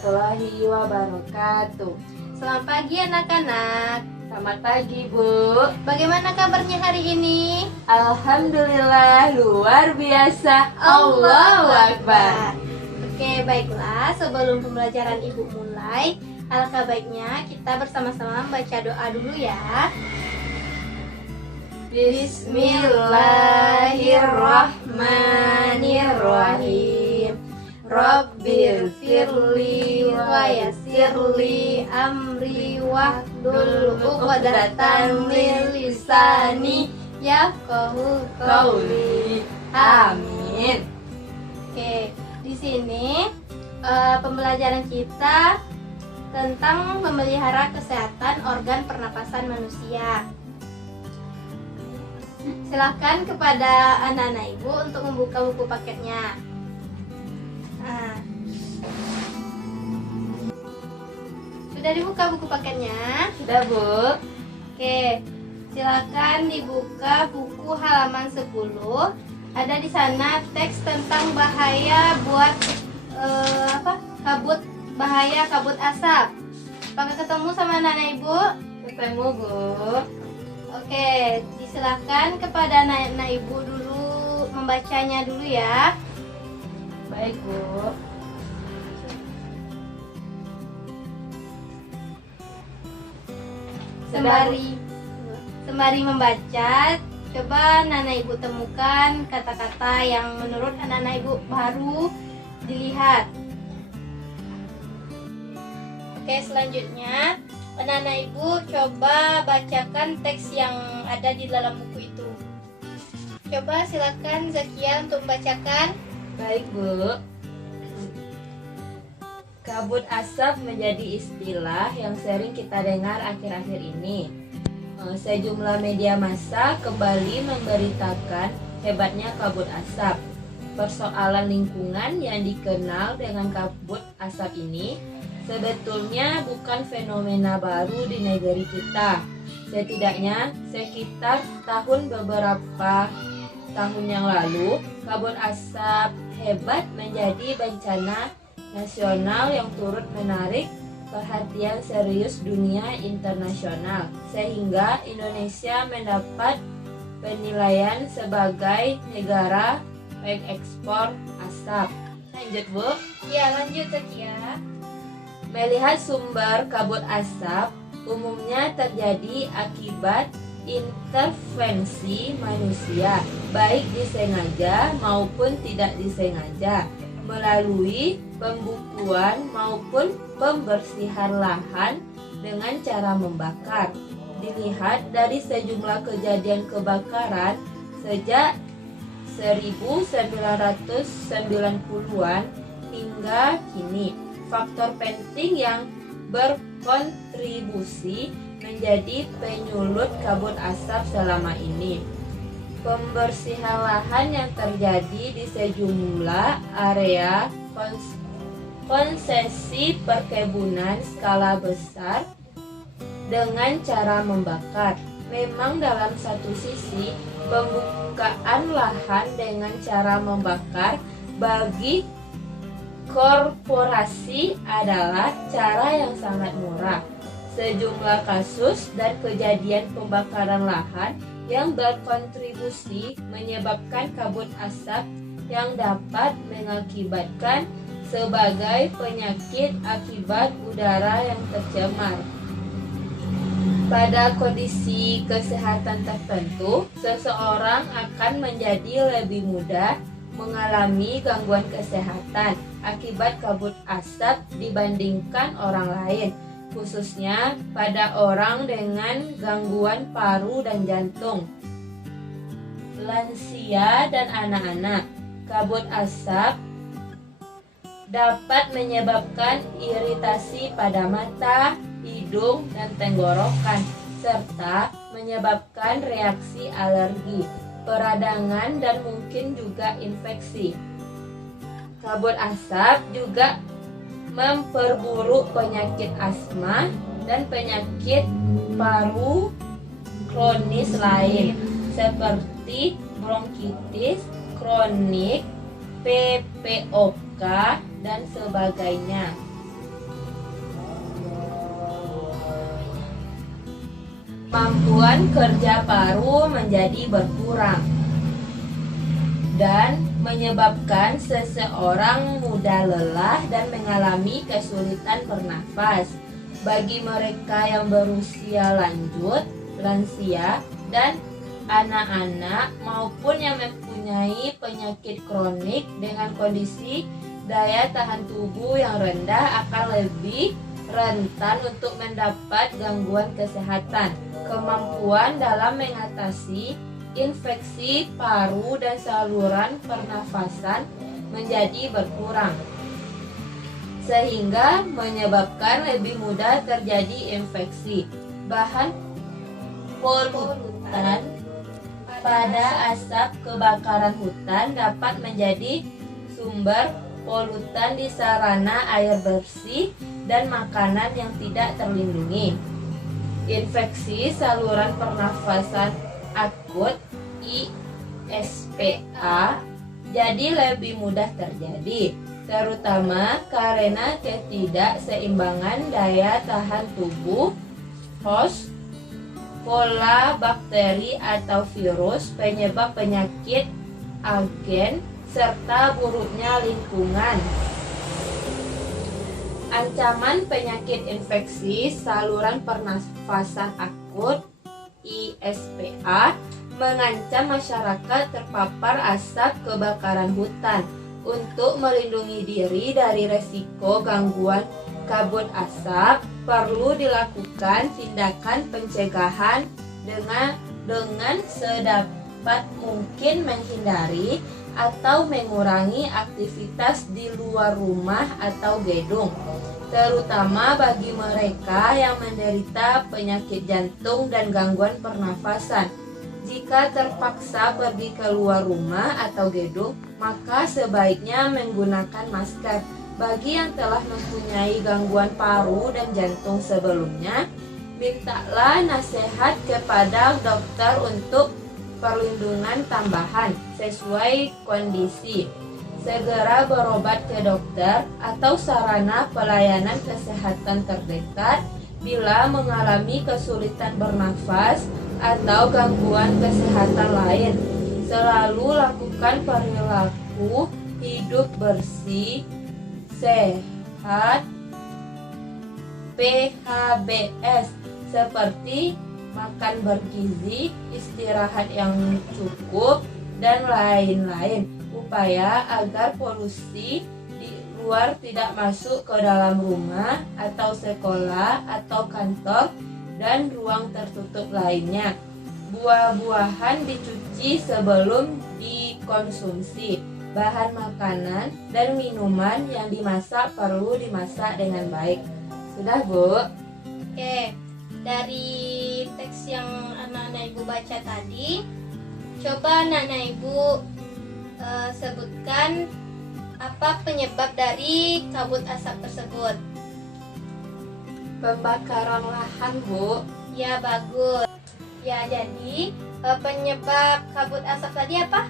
warahmatullahi wabarakatuh. Selamat pagi anak-anak. Selamat pagi, Bu. Bagaimana kabarnya hari ini? Alhamdulillah, luar biasa. Allahu Akbar. Oke, baiklah. Sebelum pembelajaran Ibu mulai, alangkah baiknya kita bersama-sama membaca doa dulu ya. Bismillahirrahmanirrahim. Rabbil firli wa yassirli amri wahdul 'uqdatam min lisani yafqahu qawli. Amin. Oke, di sini pembelajaran kita tentang memelihara kesehatan organ pernapasan manusia. Silakan kepada anak-anak Ibu untuk membuka buku paketnya. Nah, sudah dibuka buku paketnya? Sudah, Bu. Oke, silakan dibuka buku halaman 10. Ada di sana teks tentang bahaya buat bahaya kabut asap. Apakah ketemu sama anak-anak Ibu? Ketemu, Bu. Oke, disilakan kepada anak-anak Ibu dulu membacanya dulu ya. Baik, Bu. Sembari membaca, coba anak-anak Ibu temukan kata-kata yang menurut anak-anak Ibu baru dilihat. Oke, selanjutnya anak-anak Ibu coba bacakan teks yang ada di dalam buku itu. Coba silakan Zakia untuk membacakan. Baik, Bu. Kabut asap menjadi istilah yang sering kita dengar akhir-akhir ini. Sejumlah media massa kembali memberitakan hebatnya kabut asap. Persoalan lingkungan yang dikenal dengan kabut asap ini sebetulnya bukan fenomena baru di negeri kita. Setidaknya sekitar beberapa tahun yang lalu, kabut asap hebat menjadi bencana nasional yang turut menarik perhatian serius dunia internasional, sehingga Indonesia mendapat penilaian sebagai negara pengekspor asap. Lanjut, Bu. Ya, lanjut Zakia. Melihat sumber kabut asap umumnya terjadi akibat intervensi manusia, baik disengaja maupun tidak disengaja, melalui pembukuan maupun pembersihan lahan dengan cara membakar. Dilihat dari sejumlah kejadian kebakaran sejak 1990-an hingga kini, faktor penting yang berkontribusi menjadi penyulut kabut asap selama ini. Pembersihan lahan yang terjadi di sejumlah area konsesi perkebunan skala besar dengan cara membakar. Memang dalam satu sisi, pembukaan lahan dengan cara membakar bagi korporasi adalah cara yang sangat murah. Sejumlah kasus dan kejadian pembakaran lahan yang berkontribusi menyebabkan kabut asap yang dapat mengakibatkan sebagai penyakit akibat udara yang tercemar. Pada kondisi kesehatan tertentu, seseorang akan menjadi lebih mudah mengalami gangguan kesehatan akibat kabut asap dibandingkan orang lain, khususnya pada orang dengan gangguan paru dan jantung, lansia, dan anak-anak. Kabut asap dapat menyebabkan iritasi pada mata, hidung, dan tenggorokan, serta menyebabkan reaksi alergi, peradangan, dan mungkin juga infeksi. Kabut asap juga memperburuk penyakit asma dan penyakit paru kronis lain seperti bronkitis kronik, PPOK, dan sebagainya. kemampuan kerja paru menjadi berkurang, dan menyebabkan seseorang mudah lelah dan mengalami kesulitan bernafas. Bagi mereka yang berusia lanjut, lansia, dan anak-anak maupun yang mempunyai penyakit kronik dengan kondisi daya tahan tubuh yang rendah akan lebih rentan untuk mendapat gangguan kesehatan. Kemampuan dalam mengatasi infeksi paru dan saluran pernafasan menjadi berkurang, sehingga menyebabkan lebih mudah terjadi infeksi. Bahan polutan pada asap kebakaran hutan dapat menjadi sumber polutan di sarana air bersih dan makanan yang tidak terlindungi. Infeksi saluran pernafasan akut ISPA jadi lebih mudah terjadi, terutama karena ketidakseimbangan daya tahan tubuh host, pola bakteri atau virus penyebab penyakit, agen, serta buruknya lingkungan. Ancaman penyakit infeksi saluran pernafasan akut ISPA mengancam masyarakat terpapar asap kebakaran hutan. Untuk melindungi diri dari resiko gangguan kabut asap, perlu dilakukan tindakan pencegahan dengan sedapat mungkin menghindari atau mengurangi aktivitas di luar rumah atau gedung, terutama bagi mereka yang menderita penyakit jantung dan gangguan pernafasan. Jika terpaksa pergi keluar rumah atau gedung, maka sebaiknya menggunakan masker. Bagi yang telah mempunyai gangguan paru dan jantung sebelumnya, mintalah nasihat kepada dokter untuk perlindungan tambahan sesuai kondisi. Segera berobat ke dokter atau sarana pelayanan kesehatan terdekat bila mengalami kesulitan bernafas atau gangguan kesehatan lain. Selalu lakukan perilaku hidup bersih, sehat, PHBS, seperti makan bergizi, istirahat yang cukup, dan lain-lain, upaya agar polusi di luar tidak masuk ke dalam rumah atau sekolah atau kantor dan ruang tertutup lainnya. Buah-buahan dicuci sebelum dikonsumsi. Bahan makanan dan minuman yang dimasak perlu dimasak dengan baik. Sudah, Bu? Oke, dari teks yang anak-anak ibu baca tadi, coba anak-anak ibu sebutkan apa penyebab dari kabut asap tersebut. Pembakaran lahan, Bu. Ya, bagus. Ya, jadi penyebab kabut asap tadi apa?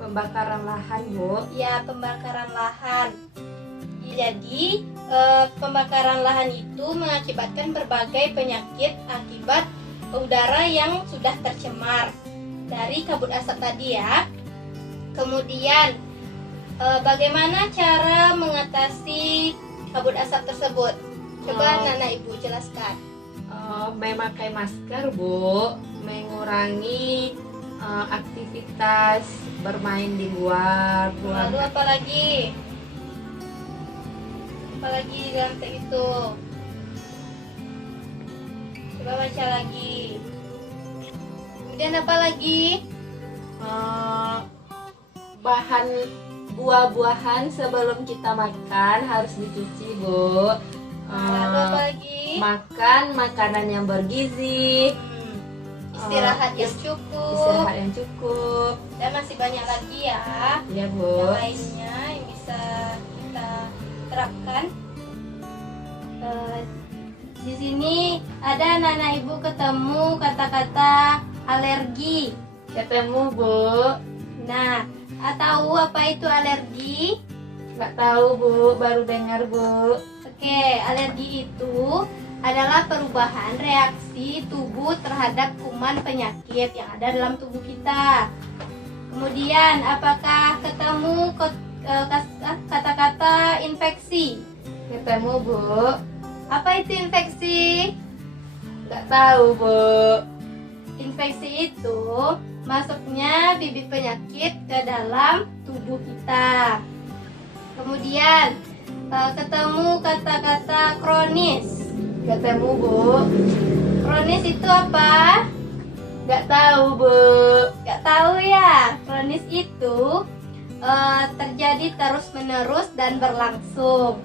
Pembakaran lahan, Bu. Ya, pembakaran lahan. Jadi, pembakaran lahan itu mengakibatkan berbagai penyakit akibat udara yang sudah tercemar dari kabut asap tadi ya. Kemudian, bagaimana cara mengatasi kabut asap tersebut? Coba anak-anak ibu jelaskan. Memakai masker, Bu, mengurangi aktivitas bermain di luar. Lalu apa lagi? Apalagi di dalam teks itu? Coba baca lagi. Kemudian apa lagi? Bahan buah-buahan sebelum kita makan harus dicuci, Bu. Lalu apa lagi? Makan makanan yang bergizi. Istirahat yang cukup. Istirahat yang cukup. Dan masih banyak lagi ya. Iya, Bu. Yang lainnya yang bisa kita terapkan. Di sini ada anak-anak ibu ketemu kata-kata alergi. Ketemu, Bu. Nah, tahu apa itu alergi? Nggak tahu, Bu. Baru dengar, Bu. Oke, alergi itu adalah perubahan reaksi tubuh terhadap kuman penyakit yang ada dalam tubuh kita. Kemudian, apakah ketemu kata-kata infeksi? Ketemu, Bu. Apa itu infeksi? Nggak tahu, Bu. Infeksi itu masuknya bibit penyakit ke dalam tubuh kita. Kemudian, ketemu kata-kata kronis. Ketemu, Bu. Kronis itu apa? Nggak tahu, Bu. Gak tahu ya. Kronis itu terjadi terus-menerus dan berlangsung.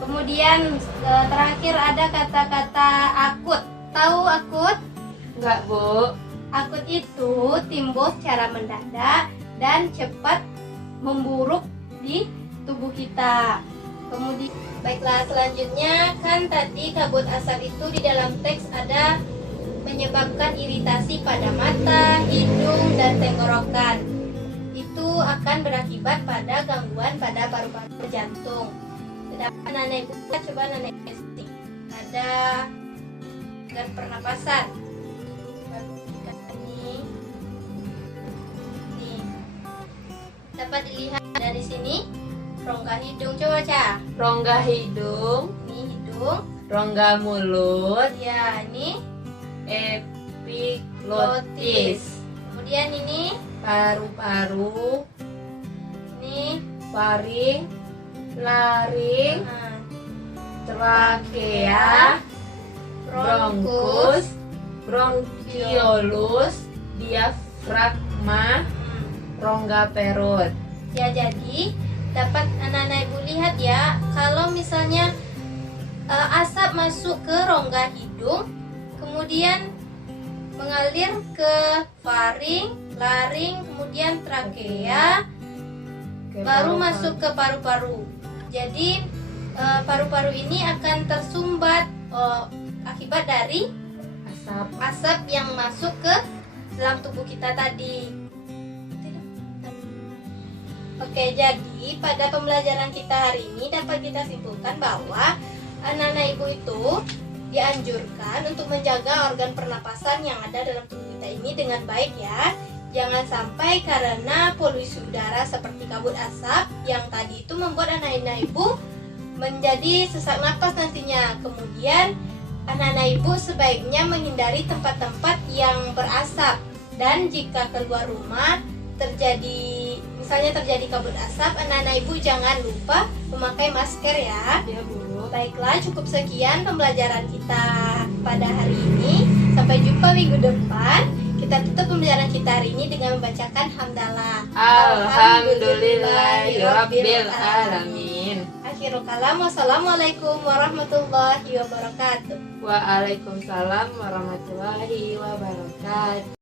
Kemudian terakhir ada kata-kata akut. Tahu akut? Nggak, Bu. Akut itu timbul secara mendadak dan cepat memburuk di tubuh kita. Kemudian, baiklah, selanjutnya kan tadi kabut asap itu di dalam teks ada menyebabkan iritasi pada mata, hidung, dan tenggorokan. Itu akan berakibat pada gangguan pada paru-paru jantung. Sedangkan Nana Ibu, coba Nana Ibu testing. Ada organ pernapasan. Nih, dapat dilihat dari sini rongga hidung. Coba Ca. Rongga hidung, Ini hidung. rongga mulut, Ya, ini epiglotis, Kemudian ini, paru-paru, ini, faring, laring, nah, trakea, bronkus, bronkus, bronkiolus, diafragma, rongga perut. Ya, jadi dapat anak-anak ibu lihat ya, kalau misalnya asap masuk ke rongga hidung, kemudian mengalir ke faring, laring, kemudian trakea, baru masuk ke paru-paru. Jadi paru-paru ini akan tersumbat akibat dari asap yang masuk ke dalam tubuh kita tadi. Oke, jadi pada pembelajaran kita hari ini dapat kita simpulkan bahwa anak-anak ibu itu dianjurkan untuk menjaga organ pernapasan yang ada dalam tubuh kita ini dengan baik ya. Jangan sampai karena polusi udara seperti kabut asap yang tadi itu membuat anak-anak ibu menjadi sesak napas nantinya. Kemudian anak-anak ibu sebaiknya menghindari tempat-tempat yang berasap, dan jika keluar rumah misalnya terjadi kabut asap, anak-anak ibu jangan lupa memakai masker ya. Ya, Bu. Baiklah, cukup sekian pembelajaran kita pada hari ini. Sampai jumpa minggu depan. Kita tutup pembelajaran kita hari ini dengan membacakan hamdalah. Alhamdulillahirabbil alamin. Akhirul kalam, wassalamualaikum warahmatullahi wabarakatuh. Waalaikumsalam warahmatullahi wabarakatuh.